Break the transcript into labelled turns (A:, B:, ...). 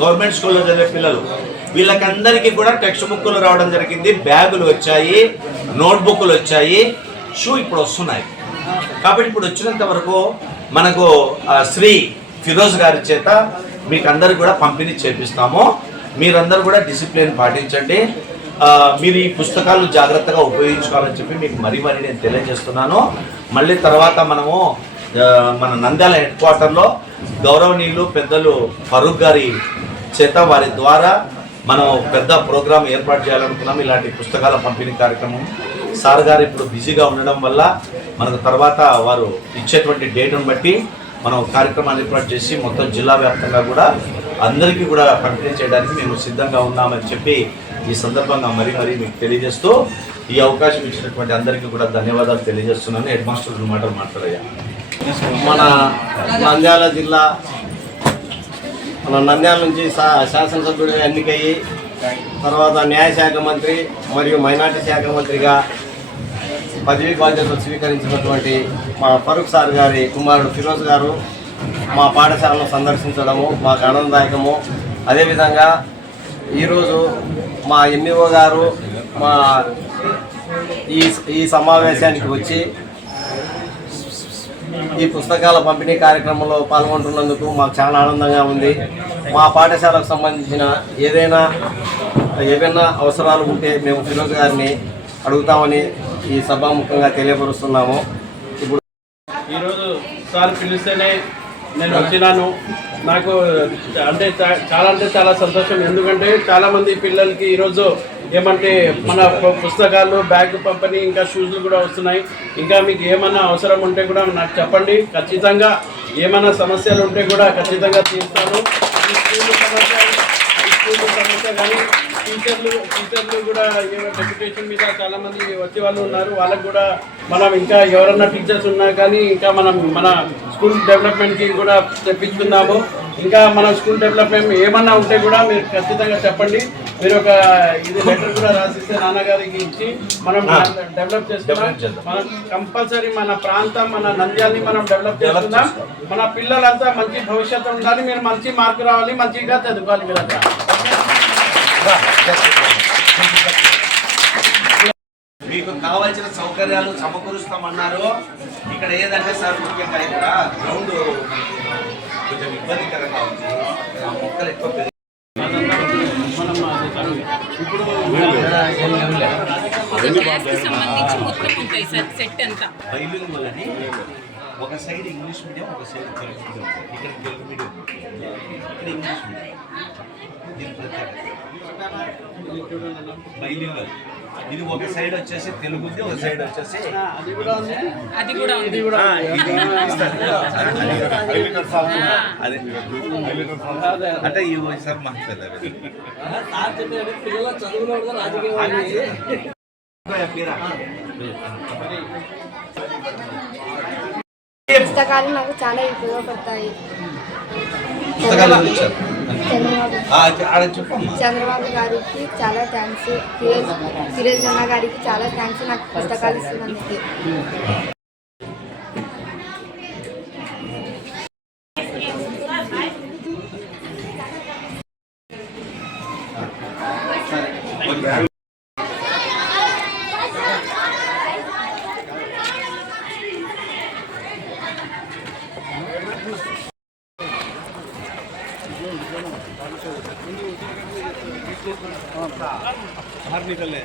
A: Government స్కూల్లో చదివే పిల్లలు వీళ్ళకందరికీ కూడా టెక్స్ట్ బుక్లు రావడం జరిగింది. బ్యాగులు వచ్చాయి నోట్బుక్లు వచ్చాయి. షూ ఇప్పుడు వస్తున్నాయి. కాబట్టి ఇప్పుడు వచ్చినంత వరకు మనకు శ్రీ ఫిరోజ్ గారి చేత మీకు అందరికి కూడా పంపిణీ చేపిస్తాము. మీరందరూ కూడా డిసిప్లిన్ పాటించండి. మీరు ఈ పుస్తకాలు జాగ్రత్తగా ఉపయోగించుకోవాలని చెప్పి మీకు మరీ మరీ నేను తెలియజేస్తున్నాను. మళ్ళీ తర్వాత మనము మన నంద్యాల హెడ్ క్వార్టర్లో గౌరవనీయులు పెద్దలు ఫరూక్ గారి చేత వారి ద్వారా మనం పెద్ద ప్రోగ్రాం ఏర్పాటు చేయాలనుకున్నాం ఇలాంటి పుస్తకాల పంపిణీ కార్యక్రమం సార్ గారు ఇప్పుడు బిజీగా ఉండడం వల్ల మనకు తర్వాత వారు ఇచ్చేటువంటి డేట్ను బట్టి మనం కార్యక్రమాన్ని ఏర్పాటు చేసి మొత్తం జిల్లా వ్యాప్తంగా కూడా అందరికీ కూడా పంపిణీ చేయడానికి మేము సిద్ధంగా ఉన్నామని చెప్పి ఈ సందర్భంగా మరీ మరీ మీకు తెలియజేస్తూ ఈ అవకాశం ఇచ్చినటువంటి అందరికీ కూడా ధన్యవాదాలు తెలియజేస్తున్నాను. హెడ్ మాస్టర్ రెండు మాటలు మాట్లాడయ్యా.
B: మన నంద్యాల జిల్లా మన నంద్యాల నుంచి శా శాసనసభ్యుడిగా ఎన్నికయ్యి తర్వాత న్యాయశాఖ మంత్రి మరియు మైనార్టీ శాఖ మంత్రిగా పదవి బాధ్యతలు స్వీకరించినటువంటి మా ఫరూక్ సార్ గారి కుమారుడు ఫిరోజ్ గారు మా పాఠశాలను సందర్శించడము మాకు ఆనందదాయకము. అదేవిధంగా ఈరోజు మా ఎంఈఓ గారు మా ఈ ఈ సమావేశానికి వచ్చి ఈ పుస్తకాల పంపిణీ కార్యక్రమంలో పాల్గొంటున్నందుకు మాకు చాలా ఆనందంగా ఉంది. మా పాఠశాలకు సంబంధించిన ఏదైనా ఏవైనా అవసరాలు ఉంటే మేము ఫిరోజ్ గారిని అడుగుతామని ఈ సభాముఖంగా తెలియపరుస్తున్నాము. ఇప్పుడు
C: ఈరోజు సార్ పిలిస్తేనే నేను వచ్చినాను. నాకు అంటే చాలా అంటే చాలా సంతోషం. ఎందుకంటే చాలామంది పిల్లలకి ఈరోజు ఏమంటే మన పుస్తకాలు బ్యాగ్ పంపిణీ ఇంకా షూస్లు కూడా వస్తున్నాయి. ఇంకా మీకు ఏమన్నా అవసరం ఉంటే కూడా నాకు చెప్పండి. ఖచ్చితంగా ఏమైనా సమస్యలు ఉంటే కూడా ఖచ్చితంగా తీస్తాను స్కూల్ సమస్య స్కూల్ సమస్య కానీ టీచర్లు టీచర్లు కూడా ఏమైనా డెప్యుటేషన్ మీద చాలామంది వచ్చే వాళ్ళు ఉన్నారు. వాళ్ళకు కూడా మనం ఇంకా ఎవరన్నా టీచర్స్ ఉన్నా కానీ ఇంకా మనం మన స్కూల్ డెవలప్మెంట్కి కూడా తెప్పించుకుందాము. ఇంకా మన స్కూల్ డెవలప్మెంట్ ఏమన్నా ఉంటే కూడా మీరు ఖచ్చితంగా చెప్పండి. మీరు ఒక ఇది లెటర్ కూడా రాసిస్తే నాన్నగారికి ఇచ్చి మనం డెవలప్
A: చేద్దాం.
C: మనం కంపల్సరీ మన ప్రాంతం మన నంద్యాన్ని మనం డెవలప్ చేసుకుందాం. మన పిల్లలంతా మంచి భవిష్యత్తు ఉండాలి. మీరు మంచి మార్కు రావాలి మంచిగా చదువుకోవాలి మీరంతా.
A: మీకు కావాల్సిన సౌకర్యాలు సమకూరుస్తామన్నారు. ఇక్కడ ఏదంటే సార్ ముఖ్యంగా ఇక్కడ గ్రౌండ్ కొంచెం ఇబ్బందికరంగా ఉంది. ఆ మొక్కలు ఎక్కువ పెరిగి
C: మనం అది చదువు. ఇప్పుడు
D: ఒక
A: సైడ్ ఇంగ్లీష్ మీడియం ఒక సైడ్ తెలుగు మీడియం. ఇక్కడ తెలుగు మీడియం. ఇక్కడ ఇంగ్లీష్ మీడియం. దీని ప్రత్యేకత. బైలింగుల్ ఇది ఒక సైడ్ వచ్చేసి తెలుగు ఉంది ఒక సైడ్ వచ్చేసి
C: అది కూడా ఉంది.
D: అది కూడా
C: కూడా.
A: అదే. అంటే ఈ సార్ పెద్దవి.
E: పుస్తకాలు నాకు చాలా ఉపయోగపడతాయి.
A: పుస్తకాలు?
E: చంద్రబాబు. గారికి చాలా థ్యాంక్స్ ఫిరోజ్ ఫిరోజ్ అన్న గారికి చాలా థ్యాంక్స్ నాకు పుస్తకాలు ఇస్తున్నందుకు ಹಾರ್ನಿಕಲ್ಲೇ